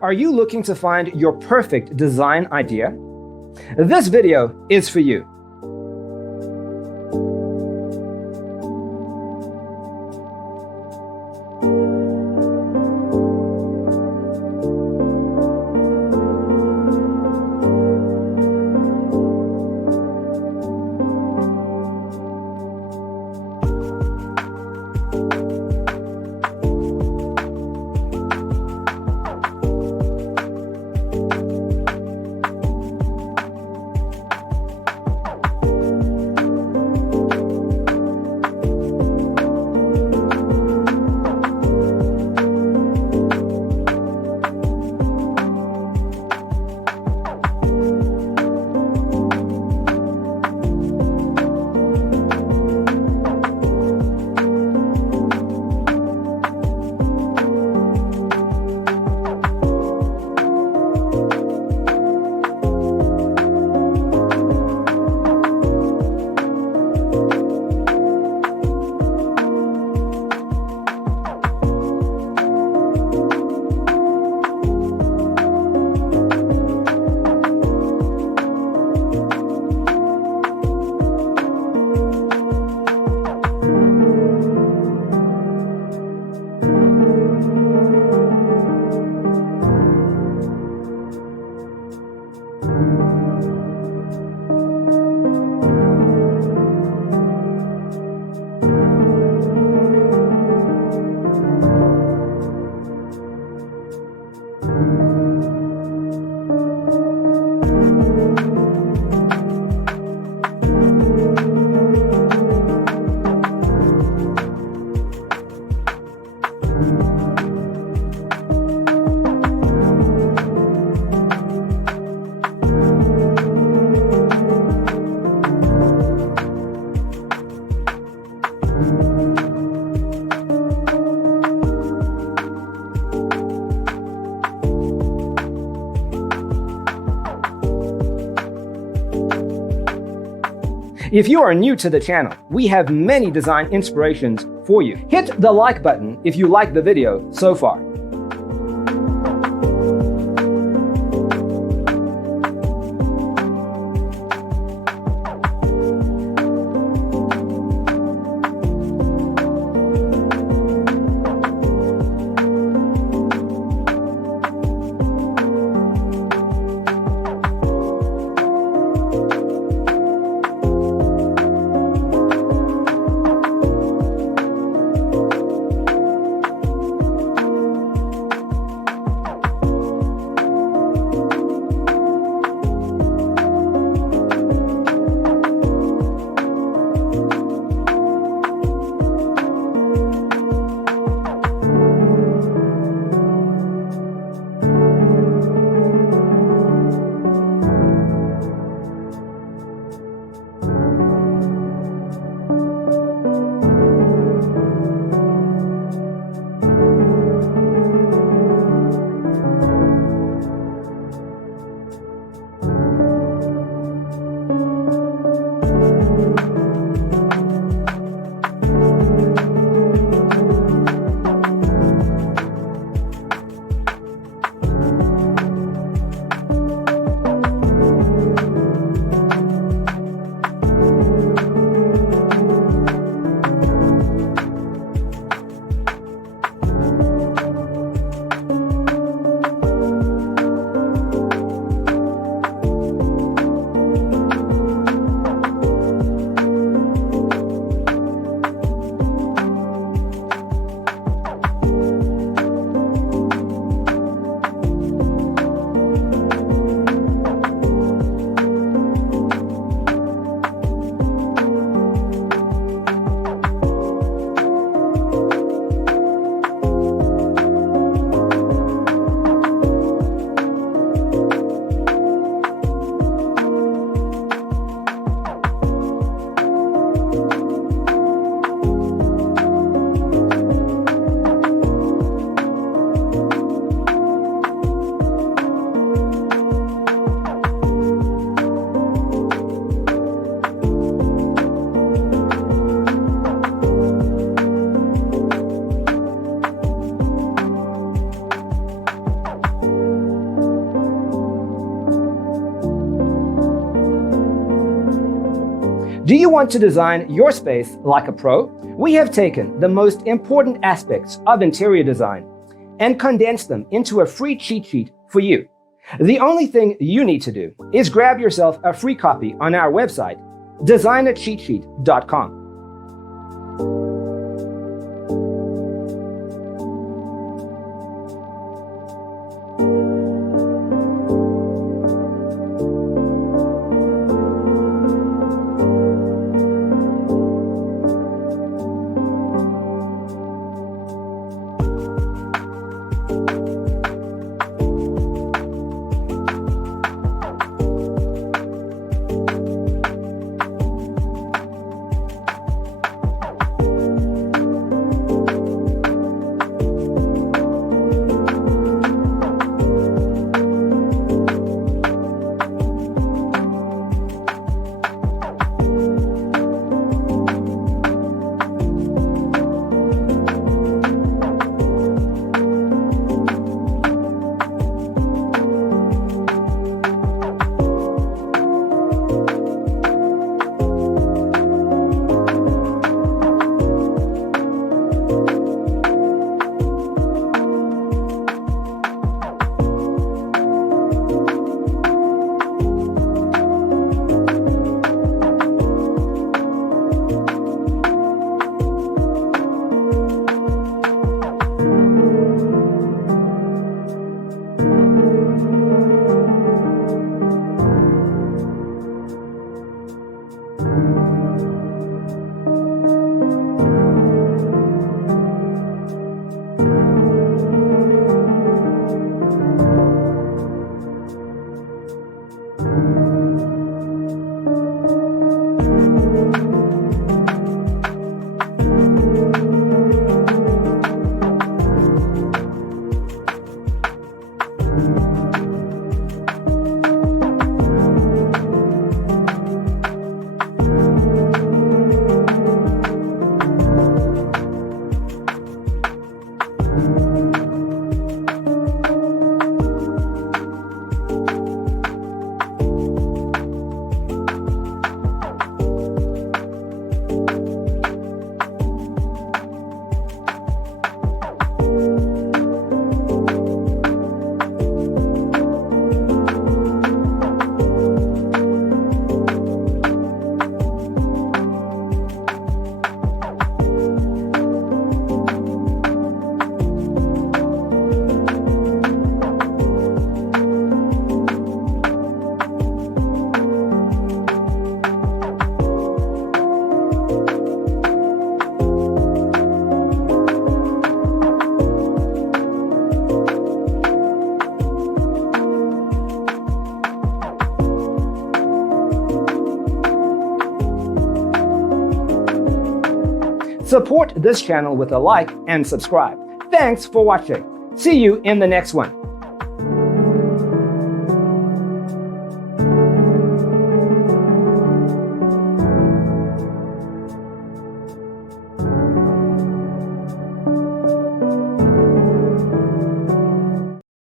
Are you looking to find your perfect design idea? This video is for you. If you are new to the channel, we have many design inspirations for you. Hit the like button if you like the video so far. Do you want to design your space like a pro? We have taken the most important aspects of interior design and condensed them into a free cheat sheet for you. The only thing you need to do is grab yourself a free copy on our website, designercheatsheet.com. Support this channel with a like and subscribe. Thanks for watching. See you in the next one.